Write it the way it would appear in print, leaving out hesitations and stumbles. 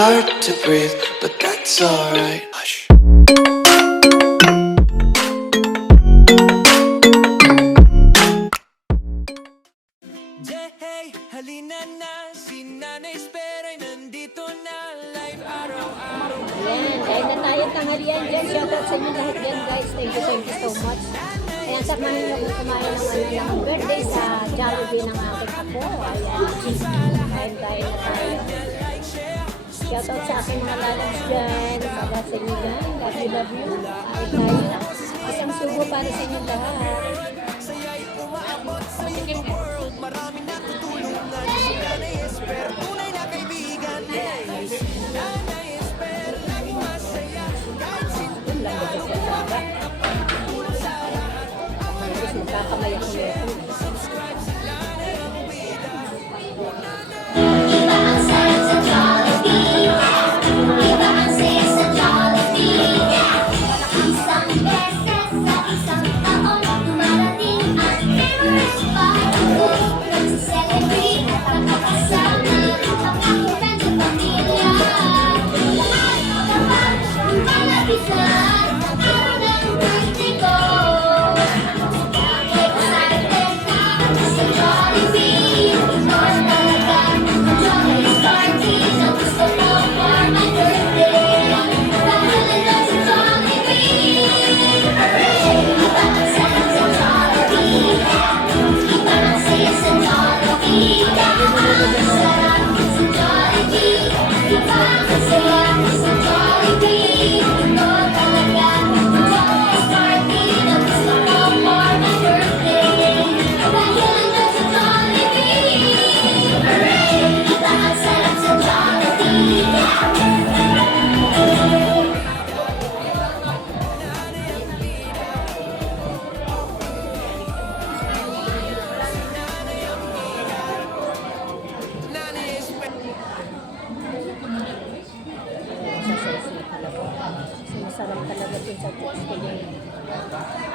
hard to breathe, but that's alright. Hush. Hey, halina na, si Nanay Espera'y nandito na, live araw-araw. Ayan, kain na tayo tanghalian dyan. Shoutout sa inyo lahat yan guys. Thank you so much. Ayan, samahin niyo kung kumain ng birthday sa Jollibee ng aking apo. Ayan, kain-kain na tayo. Shoutout sa aking mga lalabs dyan. Shoutout sa inyo dyan. Love you. Kain tayo. Isang subo para sa inyo lahat. Saya'y umaabot sa buong world, maraming natutulungan. Si Nanay Esper, tunay na kaibigan. Si Nanay Esper, laging masaya. Kahit simple lang ang Magkakamay ako nito. Iba ang saya sa Jollibee. Iba ang saya sa Jollibee. Isang beses sa isang taon, dumarating ang favorite party. Nagsi-celebrate at magkakasama ang aking friends at pamilya. Lahat kapag malapitan ang araw ng birthday ko. Excited na sa Jollibee. More talaga ang Jollibee party na gusto ko for my birthday. Dahil nandun sa Jollibee. Hooray! Iba ang saya sa Jollibee. Iba ang saya sa Jollibee. Ang sarap sa Jollibee. Iba ang saya sa Jollibee. More talaga ang Jollibee party na gusto ko for my birthday. Dahil nandun sa Jollibee. Hooray! Iba ang sarap sa Jollibee. Nanay Esper. Sa size na talaga. Masarap talaga din sa church ko yun.